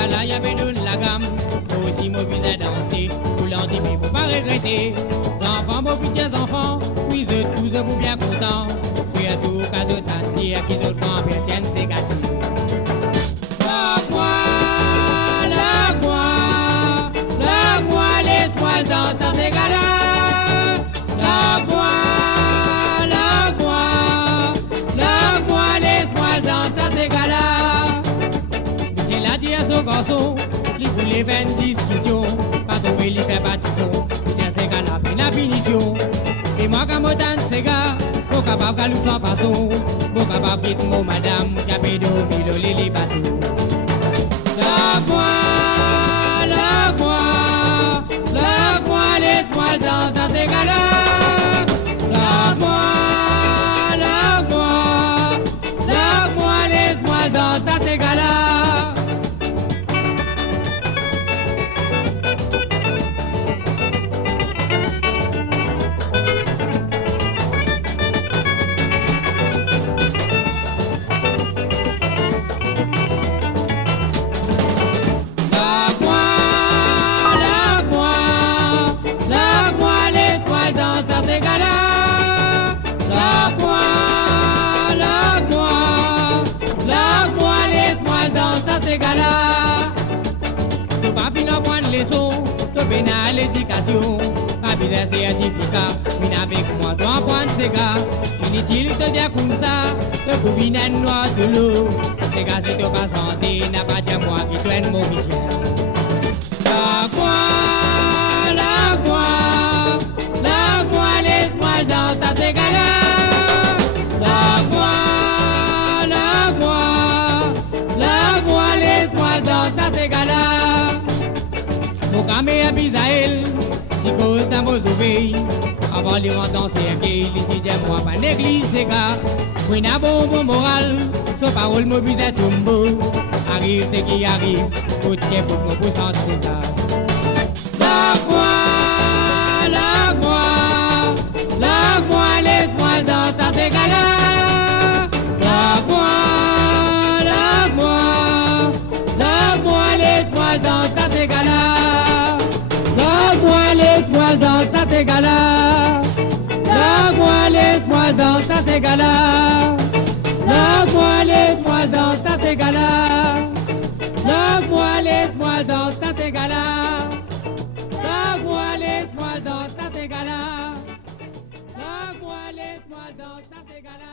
gala, y avait de la gamme. Moi aussi, moi, puis à danser. Vous l'en dites, mais faut pas regretter. Enfants, beaux petits enfants, puis eux tous, vous bien contents. Puis à tout cas de t'attirer, qui autres quand bien tiennent, c'est gâté. L'espoir dans sa ségala. La voix, l'espoir dans sa ségala. C'est la dit à son garçon, il voulait faire une discussion. Pas tomber, il fait bâtisson. Il a ségala, puis la finition. Et moi, quand je danse ségala, je suis capable de faire façon. Je suis capable de faire mon madame, qui a fait dormir les bateaux. La voix, l'espoir dans sa ségala. La voix, l'espoir dans sa ségala. L'éducation, pas besoin de certificat, mais avec moi, toi, prendre ces gars. Inutile de dire comme ça, le couvin est noir de l'eau. Ces gars, si tu pas santé, n'a pas dit moi qui traîne mon Michel. La voix, l'espoir dans sa ségala. La voix, l'espoir dans sa ségala. Mon camé à Bisaël, si cause d'un beau sauvé. Avant de rentrer dans ses quais, il dit moi pas néglige ces gars. Oui, n'a bon moral, sa parole me bise à tombeau. Arrive ce qui arrive, tout est pour moi pour s'en trouver. La voix, l'espoir dans sa ségala. La voix, l'espoir dans sa ségala. L'espoir dans sa ségala. La voix, l'espoir dans sa ségala. La voix, l'espoir dans sa ségala. La voix, l'espoir dans sa ségala. La voix, l'espoir dans sa ségala. La voix, l'espoir dans sa ségala.